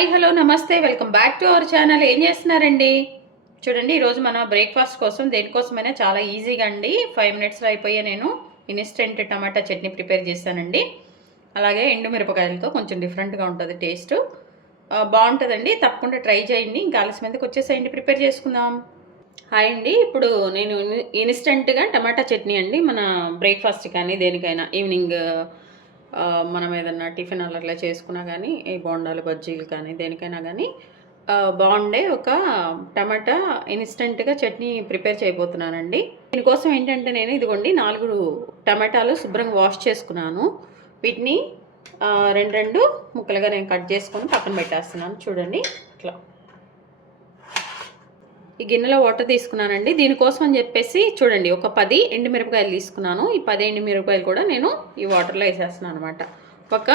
Hi hello నమస్తే welcome back to our channel. ఏం చేస్తున్నారండి? చూడండి, ఈరోజు మన బ్రేక్ఫాస్ట్ కోసం దేనికోసమైనా చాలా ఈజీగా అండి 5 మినిట్స్లో అయిపోయే నేను ఇన్స్టెంట్ టమాటా చట్నీ ప్రిపేర్ చేశానండి. అలాగే ఎండుమిరపకాయలతో కొంచెం డిఫరెంట్గా ఉంటుంది టేస్ట్, బాగుంటుందండి. తప్పకుండా ట్రై చేయండి. ఇంకా ఆలస్యం ఎందుకు వచ్చేసేయండి, ప్రిపేర్ చేసుకుందాం. హాయ్ అండి, ఇప్పుడు నేను ఇన్స్టెంట్గా టమాటా చట్నీ అండి మన బ్రేక్ఫాస్ట్ కానీ దేనికైనా ఈవినింగ్ మనం ఏదన్నా టిఫిన్ అలా చేసుకున్నా కానీ ఈ బోండాలు బజ్జీలు కానీ దేనికైనా కానీ బాగుండే ఒక టమాటా ఇన్స్టెంట్గా చట్నీ ప్రిపేర్ చేయబోతున్నానండి. దీనికోసం ఏంటంటే నేను ఇదిగోండి 4 టమాటాలు శుభ్రంగా వాష్ చేసుకున్నాను. వీటిని రెండు ముక్కలుగా నేను కట్ చేసుకొని పక్కన పెట్టేస్తున్నాను. చూడండి, ఇట్లా ఈ గిన్నెలో వాటర్ తీసుకున్నానండి. దీనికోసం అని చెప్పేసి చూడండి, ఒక 10 ఎండుమిరపకాయలు తీసుకున్నాను. ఈ 10 ఎండుమిరపకాయలు కూడా నేను ఈ వాటర్లో వేసేస్తున్నాను అనమాట. ఒక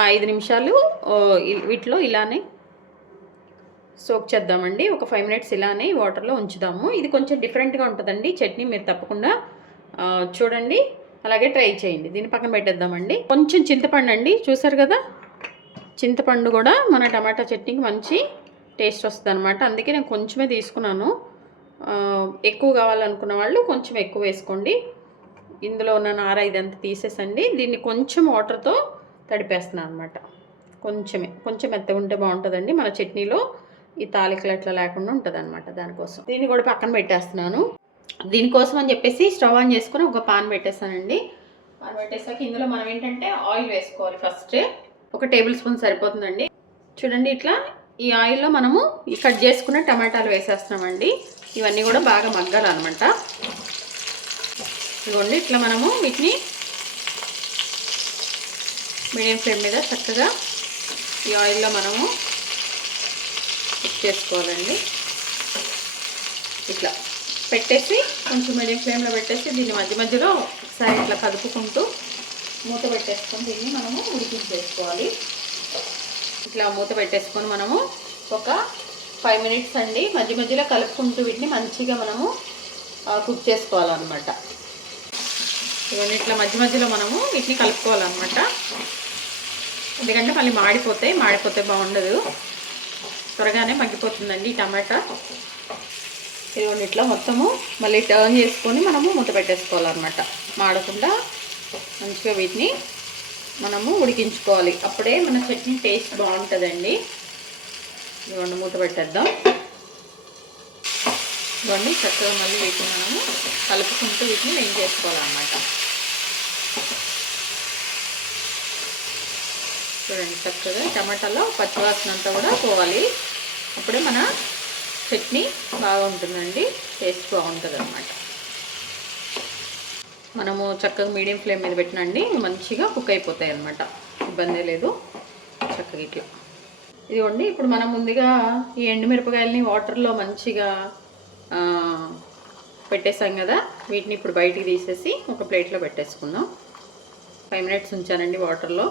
5 నిమిషాలు వీటిలో ఇలానే సోక్ చేద్దామండి. ఒక 5 మినిట్స్ ఇలానే వాటర్లో ఉంచుదాము. ఇది కొంచెం డిఫరెంట్గా ఉంటుందండి చట్నీ, మీరు తప్పకుండా చూడండి, అలాగే ట్రై చేయండి. దీన్ని పక్కన పెట్టేద్దామండి. కొంచెం చింతపండు అండి, చూసారు కదా, చింతపండు కూడా మన టమాటా చట్నీకి మంచి టేస్ట్ వస్తుంది అనమాట. అందుకే నేను కొంచెమే తీసుకున్నాను. ఎక్కువ కావాలనుకున్న వాళ్ళు కొంచెం ఎక్కువ వేసుకోండి. ఇందులో ఉన్న నార ఇదంతా తీసేసండి. దీన్ని కొంచెం వాటర్తో తడిపేస్తున్నాను అనమాట. కొంచెం మెత్తగా ఉంటే బాగుంటుందండి. మన చట్నీలో ఈ తాలికలు అట్లా లేకుండా ఉంటుంది అనమాట. దానికోసం దీన్ని కూడా పక్కన పెట్టేస్తున్నాను. దీనికోసం అని చెప్పేసి స్టవ్ ఆన్ చేసుకుని ఒక పాన్ పెట్టేస్తానండి. పాన్ పెట్టేసాక ఇందులో మనం ఏంటంటే ఆయిల్ వేసుకోవాలి. ఫస్ట్ ఒక టేబుల్ స్పూన్ సరిపోతుందండి. చూడండి, ఇట్లా ఈ ఆయిల్లో మనము ఈ కట్ చేసుకున్న టమాటాలు వేసేస్తున్నామండి. ఇవన్నీ కూడా బాగా మగ్గాలన్నమాట. ఇదిగోండి, ఇట్లా మనము వీటిని మీడియం ఫ్లేమ్ మీద చక్కగా ఈ ఆయిల్లో మనము కుక్ చేసుకోవాలండి. ఇట్లా పెట్టేసి కొంచెం మీడియం ఫ్లేమ్లో పెట్టేసి దీన్ని మధ్య మధ్యలో ఒకసారి ఇట్లా కదుపుకుంటూ మూత పెట్టేసుకొని దీన్ని మనము ఉడికించేసుకోవాలి. ఇట్లా మూత పెట్టేసుకొని మనము ఒక 5 మినిట్స్ అండి మధ్య మధ్యలో కలుపుకుంటూ వీటిని మంచిగా మనము కుక్ చేసుకోవాలన్నమాట. ఇవన్నీ ఇట్లా మధ్య మధ్యలో మనము వీటిని కలుపుకోవాలన్నమాట. ఎందుకంటే మళ్ళీ మాడిపోతే బాగుండదు, త్వరగానే మగ్గిపోతుందండి ఈ టమాటా. ఇవన్నీ ఇట్లా మొత్తము మళ్ళీ టర్న్ చేసుకొని మనము మూత పెట్టేసుకోవాలన్నమాట. మాడకుండా మంచిగా వీటిని మనము ఉడికించుకోవాలి. అప్పుడే మన చట్నీ టేస్ట్ బాగుంటుందండి. ఇవన్నీ మూత పెట్టేద్దాం. ఇవన్నీ చక్కగా మళ్ళీ వీటిని మనము కలుపుకుంటూ వీటిని వేడి చేసుకోవాలన్నమాట. చూడండి, చక్కగా టమాటాలో పచ్చివాసన అంతా కూడా పోవాలి. అప్పుడే మన చట్నీ బాగా ఉంటుందండి, టేస్ట్ బాగుంటుంది అన్నమాట. మనము చక్కగా మీడియం ఫ్లేమ్ మీద పెట్టినండి మంచిగా కుక్ అయిపోతాయి అన్నమాట. ఇబ్బంది లేదు. చక్కగా ఇట్లా ఇదిగోండి, ఇప్పుడు మనం ముందుగా ఈ ఎండుమిరపకాయలని వాటర్లో మంచిగా పెట్టేసాం కదా, వీటిని ఇప్పుడు బయటికి తీసేసి ఒక ప్లేట్లో పెట్టేసుకుందాం. 5 మినిట్స్ ఉంచానండి వాటర్లో.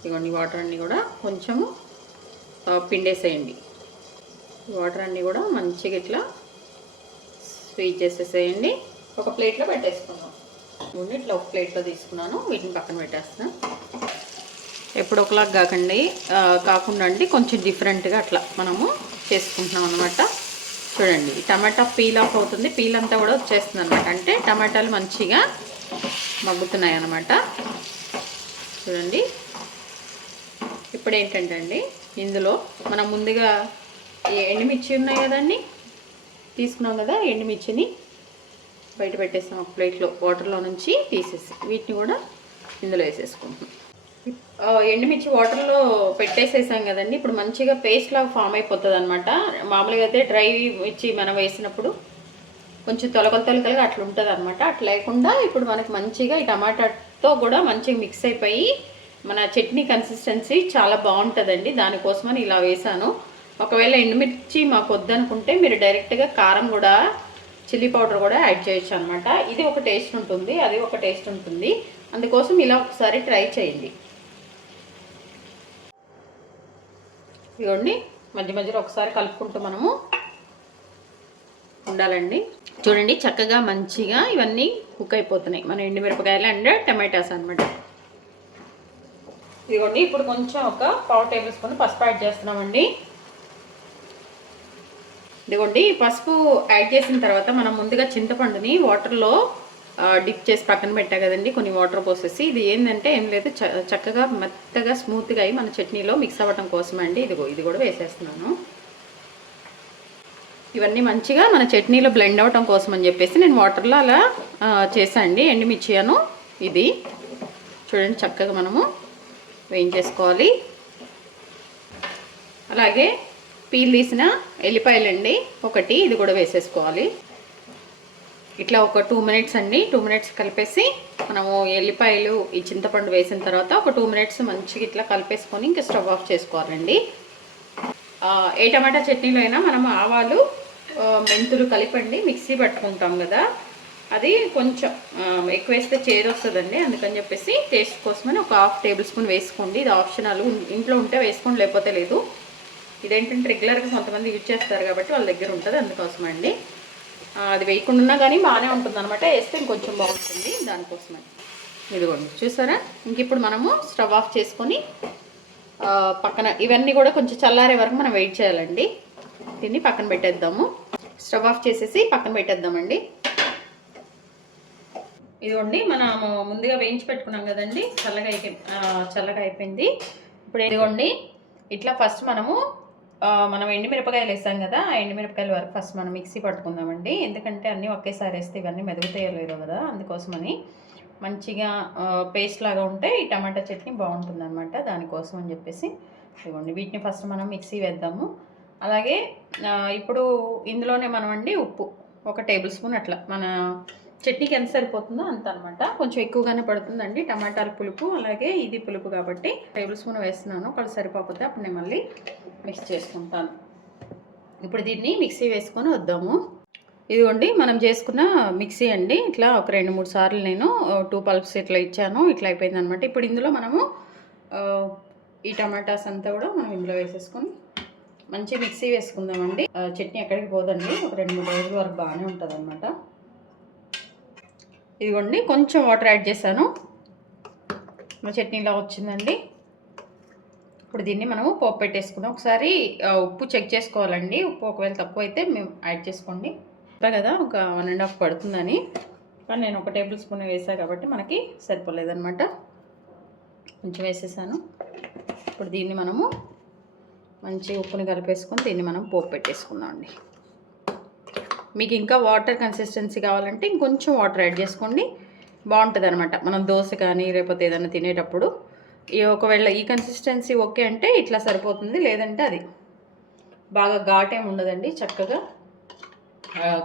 ఇదిగోండి, వాటర్ అన్నీ కూడా కొంచెము పిండేసేయండి. వాటర్ అన్నీ కూడా మంచిగా ఇట్లా స్వీట్ చేసేసేయండి. ఒక ప్లేట్లో పెట్టేసుకున్నాం. ఇట్లా ఒక ప్లేట్లో తీసుకున్నాను. వీటిని పక్కన పెట్టేస్తున్నాను. ఎప్పుడు ఒకలాగా కాకుండా అండి కొంచెం డిఫరెంట్గా అట్లా మనము చేసుకుంటున్నాం అనమాట. చూడండి, టమాటా పీల్ ఆఫ్ అవుతుంది, పీల్ అంతా కూడా వచ్చేస్తుంది అనమాట. అంటే టమాటాలు మంచిగా మగ్గుతున్నాయి అన్నమాట. చూడండి, ఇప్పుడు ఏంటంటే అండి ఇందులో మనం ముందుగా ఎండుమిర్చి ఉన్నాయి కదండి, తీసుకున్నాం కదా, ఎండుమిర్చిని బయట పెట్టేస్తాం ఒక ప్లేట్లో వాటర్లో నుంచి తీసేసి వీటిని కూడా ఇందులో వేసేసుకుంటాం. ఎండుమిర్చి వాటర్లో పెట్టేసేసాం కదండి, ఇప్పుడు మంచిగా పేస్ట్ లాగా ఫామ్ అయిపోతుంది అనమాట. మామూలుగా అయితే డ్రై మిర్చి మనం వేసినప్పుడు కొంచెం తొలకలుగా అట్లా ఉంటుంది అనమాట. అట్లా లేకుండా ఇప్పుడు మనకి మంచిగా ఈ టమాటాతో కూడా మంచిగా మిక్స్ అయిపోయి మన చట్నీ కన్సిస్టెన్సీ చాలా బాగుంటుందండి. దానికోసమని ఇలా వేసాను. ఒకవేళ ఎండుమిర్చి మాకు వద్దనుకుంటే మీరు డైరెక్ట్గా కారం కూడా చిల్లీ పౌడర్ కూడా యాడ్ చేయొచ్చు అనమాట. ఇది ఒక టేస్ట్ ఉంటుంది, అది ఒక టేస్ట్ ఉంటుంది. అందుకోసం ఇలా ఒకసారి ట్రై చేయండి. ఇదిగోండి, మధ్య మధ్యలో ఒకసారి కలుపుకుంటూ మనము ఉండాలండి. చూడండి, చక్కగా మంచిగా ఇవన్నీ కుక్ అయిపోతున్నాయి మన ఎండుమిరపకాయలు అండ్ టమాటాస్ అనమాట. ఇదిగోండి ఇప్పుడు కొంచెం ఒక పావు టేబుల్ స్పూన్ పసుపు యాడ్ చేస్తున్నామండి. ఇదిగోండి పసుపు యాడ్ చేసిన తర్వాత మనం ముందుగా చింతపండుని వాటర్లో డిప్ చేసి పక్కన పెట్టా కదండి, కొన్ని వాటర్ పోసేసి. ఇది ఏంటంటే ఏం లేదు, చక్కగా మెత్తగా స్మూత్గా అయ్యి మన చట్నీలో మిక్స్ అవ్వడం కోసం అండి. ఇది కూడా వేసేస్తున్నాను. ఇవన్నీ మంచిగా మన చట్నీలో బ్లెండ్ అవ్వడం కోసం అని చెప్పేసి నేను వాటర్లో అలా చేసాండి. ఎండుమిర్చిను ఇది చూడండి చక్కగా మనము వేయించేసుకోవాలి. అలాగే పీల్ తీసిన ఎల్లిపాయలండి ఒకటి, ఇది కూడా వేసేసుకోవాలి. ఇట్లా ఒక 2 మినిట్స్ అండి, 2 మినిట్స్ కలిపేసి మనము ఎల్లిపాయలు ఈ చింతపండు వేసిన తర్వాత ఒక 2 మినిట్స్ మంచిగా ఇట్లా కలిపేసుకొని ఇంకా స్టవ్ ఆఫ్ చేసుకోవాలండి. ఏ టమాటా చట్నీలో అయినా మనం ఆవాలు మెంతులు కలిపండి మిక్సీ పట్టుకుంటాం కదా, అది కొంచెం ఎక్కువ వేస్తే చేదు వస్తుందండి. అందుకని చెప్పేసి టేస్ట్ కోసమని ఒక 1/2 టేబుల్ స్పూన్ వేసుకోండి. ఇది ఆప్షనల్, ఇంట్లో ఉంటే వేసుకోండి లేకపోతే లేదు. ఇదేంటంటే రెగ్యులర్గా కొంతమంది యూజ్ చేస్తారు కాబట్టి వాళ్ళ దగ్గర ఉంటుంది, అందుకోసం అండి. అది వేయకుండా కానీ బాగానే ఉంటుంది అనమాట, వేస్తే ఇంకొంచెం బాగుంటుంది దానికోసమని. ఇదిగోండి చూసారా. ఇంక ఇప్పుడు మనము స్టవ్ ఆఫ్ చేసుకొని పక్కన ఇవన్నీ కూడా కొంచెం చల్లారే వరకు మనం వెయిట్ చేయాలండి. దీన్ని పక్కన పెట్టేద్దాము. స్టవ్ ఆఫ్ చేసేసి పక్కన పెట్టేద్దామండి. ఇదిగోండి మనము ముందుగా వేయించి పెట్టుకున్నాం కదండి, చల్లగా అయిపోయింది. ఇప్పుడు ఇదిగోండి ఇట్లా ఫస్ట్ మనం ఎండుమిరపకాయలు వేసాం కదా, ఆ ఎండుమిరపకాయల వరకు ఫస్ట్ మనం మిక్సీ పట్టుకుందామండి. ఎందుకంటే అన్నీ ఒకేసారి వేస్తే ఇవన్నీ మెదుగుతాయో లేదో కదా, అందుకోసమని మంచిగా పేస్ట్ లాగా ఉంటే ఈ టమాటా చట్నీ బాగుంటుంది అనమాట. దానికోసం అని చెప్పేసి ఇదిగోండి వీటిని ఫస్ట్ మనం మిక్సీ వేద్దాము. అలాగే ఇప్పుడు ఇందులోనే మనం అండి ఉప్పు 1 టేబుల్ స్పూన్ అట్లా మన చట్నీకి ఎంత సరిపోతుందో అంత అనమాట. కొంచెం ఎక్కువగానే పడుతుందండి, టమాటాల పులుపు అలాగే ఇది పులుపు కాబట్టి 1 టేబుల్ స్పూన్ వేస్తున్నాను. ఒకళ్ళు సరిపోతే అప్పుడు నేను మళ్ళీ మిక్స్ చేసుకుంటాను. ఇప్పుడు దీన్ని మిక్సీ వేసుకొని వద్దాము. ఇదిగోండి మనం చేసుకున్న మిక్సీ అండి. ఇట్లా ఒక 2-3 సార్లు నేను 2 పల్ప్స్ ఇట్లా ఇచ్చాను, ఇట్లా అయిపోయింది అనమాట. ఇప్పుడు ఇందులో మనము ఈ టమాటాస్ అంతా కూడా మనం ఇందులో వేసేసుకొని మంచి మిక్సీ వేసుకుందామండి. చట్నీ ఎక్కడికి పోదండి, ఒక 2-3 రోజుల వరకు బాగానే ఉంటుంది అనమాట. ఇదిగోండి కొంచెం వాటర్ యాడ్ చేశాను, మా చట్నీలా వచ్చిందండి. ఇప్పుడు దీన్ని మనము పోపు పెట్టేసుకుందాం. ఒకసారి ఉప్పు చెక్ చేసుకోవాలండి, ఉప్పు ఒకవేళ తక్కువ అయితే మేము యాడ్ చేసుకోండి. చెప్పా కదా ఒక 1.5 పడుతుందని, కానీ నేను 1 టేబుల్ స్పూన్ వేసాను కాబట్టి మనకి సరిపోలేదన్నమాట. కొంచెం వేసేసాను. ఇప్పుడు దీన్ని మనము మంచి ఉప్పుని కలిపేసుకొని దీన్ని మనం పోపు పెట్టేసుకుందాం అండి. మీకు ఇంకా వాటర్ కన్సిస్టెన్సీ కావాలంటే ఇంకొంచెం వాటర్ యాడ్ చేసుకోండి, బాగుంటుంది అనమాట. మనం దోశ కానీ లేకపోతే ఏదైనా తినేటప్పుడు ఒకవేళ ఈ కన్సిస్టెన్సీ ఓకే అంటే ఇట్లా సరిపోతుంది, లేదంటే అది బాగా ఘాటేం ఉండదండి. చక్కగా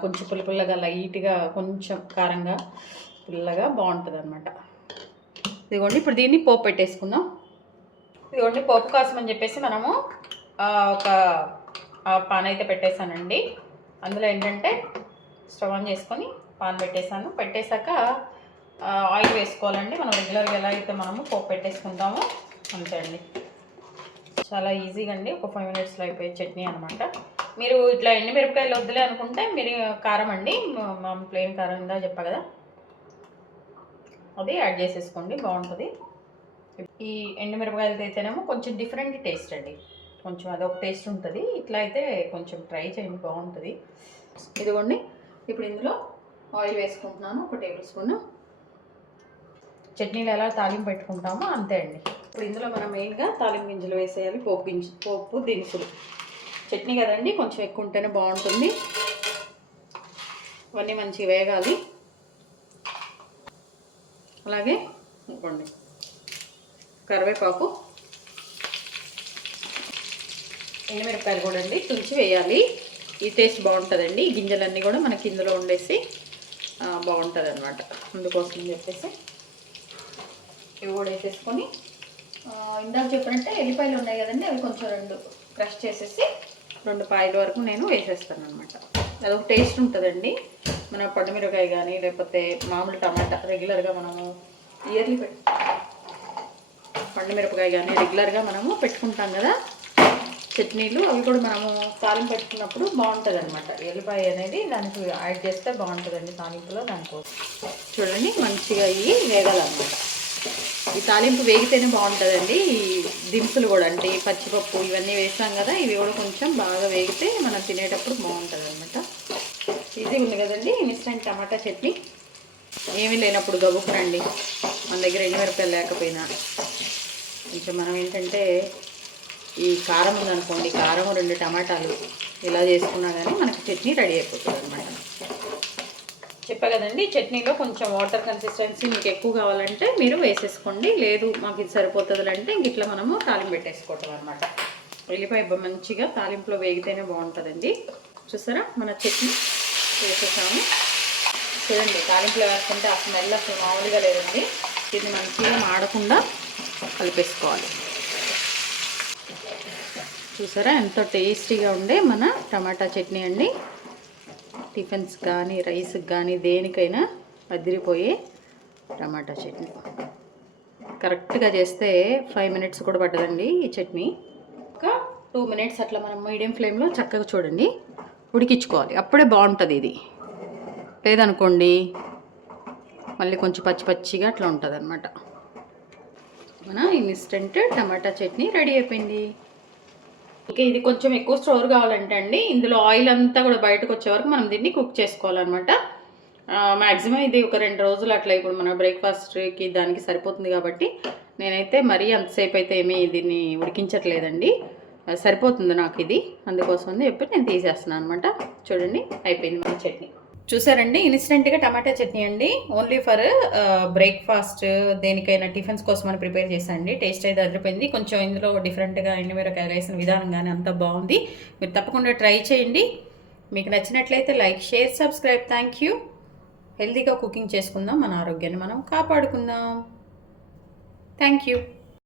కొంచెం పుల్లగా లైట్గా కొంచెం కారంగా పుల్లగా బాగుంటుంది అనమాట. ఇదిగోండి ఇప్పుడు దీన్ని పోపు పెట్టేసుకుందాం. ఇదిగోండి పోపు కోసం అని చెప్పేసి మనము ఒక పాన్ అయితే పెట్టేశానండి. అందులో ఏంటంటే స్టవ్ ఆన్ చేసుకొని పాన్ పెట్టేశాక ఆయిల్ వేసుకోవాలండి. మనం రెగ్యులర్గా ఎలా అయితే మనము పోపు పెట్టేసుకుంటామో అంతే అండి. చాలా ఈజీగా అండి, ఒక 5 మినిట్స్లో అయిపోయే చట్నీ అనమాట. మీరు ఇట్లా ఎండుమిరపకాయలు వద్దులే అనుకుంటే మీరు కారం అండి, ప్లెయిన్ కారం ఇందా చెప్పా కదా, అది యాడ్ చేసేసుకోండి, బాగుంటుంది. ఈ ఎండుమిరపకాయలతో అయితేనేమో కొంచెం డిఫరెంట్ టేస్ట్ అండి, కొంచెం అదొక టేస్ట్ ఉంటుంది. ఇట్లా అయితే కొంచెం ట్రై చేయండి, బాగుంటుంది. ఇదిగోండి ఇప్పుడు ఇందులో ఆయిల్ వేసుకుంటున్నాను, 1 టేబుల్ స్పూన్. చట్నీలు ఎలా తాలింపు పెట్టుకుంటామో అంతే అండి. ఇప్పుడు ఇందులో మనం మెయిన్గా తాలింపు గింజలు వేసేయాలి, పోపు దినుసులు. చట్నీ కదండి, కొంచెం ఎక్కువ ఉంటేనే బాగుంటుంది. ఇవన్నీ మంచిగా వేగాలి. అలాగే ఇంకోండి కరివేపాకు, ఎండుమిరపకాయలు కూడా అండి తుంచి వేయాలి, ఈ టేస్ట్ బాగుంటుందండి. ఈ గింజలన్నీ కూడా మనకి ఇందులో ఉండేసి బాగుంటుంది అనమాట. అందుకోసం చెప్పేసి ఇవి కూడా వేసేసుకొని ఇందాక చెప్పినట్టే ఎల్లిపాయలు ఉన్నాయి కదండి, అవి కొంచెం 2 క్రష్ చేసేసి 2 పాయల వరకు నేను వేసేస్తాను అనమాట. అదొక టేస్ట్ ఉంటుందండి. మన పండుమిరకాయ కానీ లేకపోతే మామూలు టమాటా రెగ్యులర్గా మనము ఇయర్లీ పండుమిరపకాయ కానీ రెగ్యులర్గా మనము పెట్టుకుంటాం కదా చట్నీలు, అవి కూడా మనము తాలింపు పెట్టుకున్నప్పుడు బాగుంటుంది అనమాట. ఎల్లిపాయ అనేది దానికి యాడ్ చేస్తే బాగుంటుందండి తాలింపులో. దానికోసం చూడండి మంచిగా ఇవి వేగాలన్నమాట. ఈ తాలింపు వేగితేనే బాగుంటుందండి. ఈ దినుసులు కూడా అంటే పచ్చిపప్పు ఇవన్నీ వేసాం కదా, ఇవి కూడా కొంచెం బాగా వేగితే మనం తినేటప్పుడు బాగుంటుంది అనమాట. ఈజీ ఉంది కదండి ఇన్స్టెంట్ టమాటా చట్నీ. ఏమీ లేనప్పుడు గబుకునండి, మన దగ్గర ఎండుమిరపకాయలు లేకపోయినా కొంచెం మనం ఏంటంటే ఈ కారం ఉందనుకోండి, కారం 2 టమాటాలు ఇలా చేసుకున్నా కానీ మనకి చట్నీ రెడీ అయిపోతుంది అనమాట. చెప్పా కదండి, చట్నీలో కొంచెం వాటర్ కన్సిస్టెన్సీ మీకు ఎక్కువ కావాలంటే మీరు వేసేసుకోండి, లేదు మాకు ఇది సరిపోతుంది అంటే ఇంక ఇట్లా మనము తాలింపు పెట్టేసుకోవటం అనమాట. ఎల్లిపాయ మంచిగా తాలింపులో వేగితేనే బాగుంటుందండి. చూసారా మన చట్నీ వేసేసాము. చూడండి తాలింపులో వేసుకుంటే ఆ స్మెల్ అసలు మామూలుగా లేదండి. దీన్ని మంచిగా మాడకుండా కలిపేసుకోవాలి. చూసారా ఎంతో టేస్టీగా ఉండే మన టమాటా చట్నీ అండి. టిఫిన్స్ కానీ రైస్కి కానీ దేనికైనా అదిరిపోయే టమాటా చట్నీ. కరెక్ట్గా చేస్తే 5 మినిట్స్ కూడా పట్టదండి ఈ చట్నీ. ఒక 2 మినిట్స్ అట్లా మనం మీడియం ఫ్లేమ్లో చక్కగా చూడండి ఉడికించుకోవాలి, అప్పుడే బాగుంటుంది. ఇది లేదనుకోండి మళ్ళీ కొంచెం పచ్చి పచ్చిగా అట్లా ఉంటుంది అనమాట. మన ఇన్స్టెంట్ టమాటా చట్నీ రెడీ అయిపోయింది. ఓకే, ఇది కొంచెం ఎక్కువ స్టోర్ కావాలంటే అండి, ఇందులో ఆయిల్ అంతా కూడా బయటకు వచ్చే వరకు మనం దీన్ని కుక్ చేసుకోవాలన్నమాట. మ్యాక్సిమం ఇది ఒక 2 రోజులు అట్లా ఇప్పుడు మన బ్రేక్ఫాస్ట్కి దానికి సరిపోతుంది కాబట్టి నేనైతే మరీ అంతసేపు అయితే ఏమీ దీన్ని ఉడికించట్లేదండి, సరిపోతుంది నాకు ఇది. అందుకోసం చెప్పి నేను తీసేస్తున్నాను అనమాట. చూడండి అయిపోయింది మన చట్నీ. చూసారండి ఇన్స్టెంట్గా టమాటా చట్నీ అండి. ఓన్లీ ఫర్ బ్రేక్ఫాస్ట్ దేనికైనా టిఫిన్స్ కోసం అని ప్రిపేర్ చేశానండి. టేస్ట్ అయితే అదిరిపోయింది. కొంచెం ఇందులో డిఫరెంట్గా ఎండుమిరపకాయలు వేసిన విధానం కానీ అంతా బాగుంది. మీరు తప్పకుండా ట్రై చేయండి. మీకు నచ్చినట్లయితే like, share, subscribe. Thank you. హెల్తీగా కుకింగ్ చేసుకుందాం, మన ఆరోగ్యాన్ని మనం కాపాడుకుందాం. Thank you.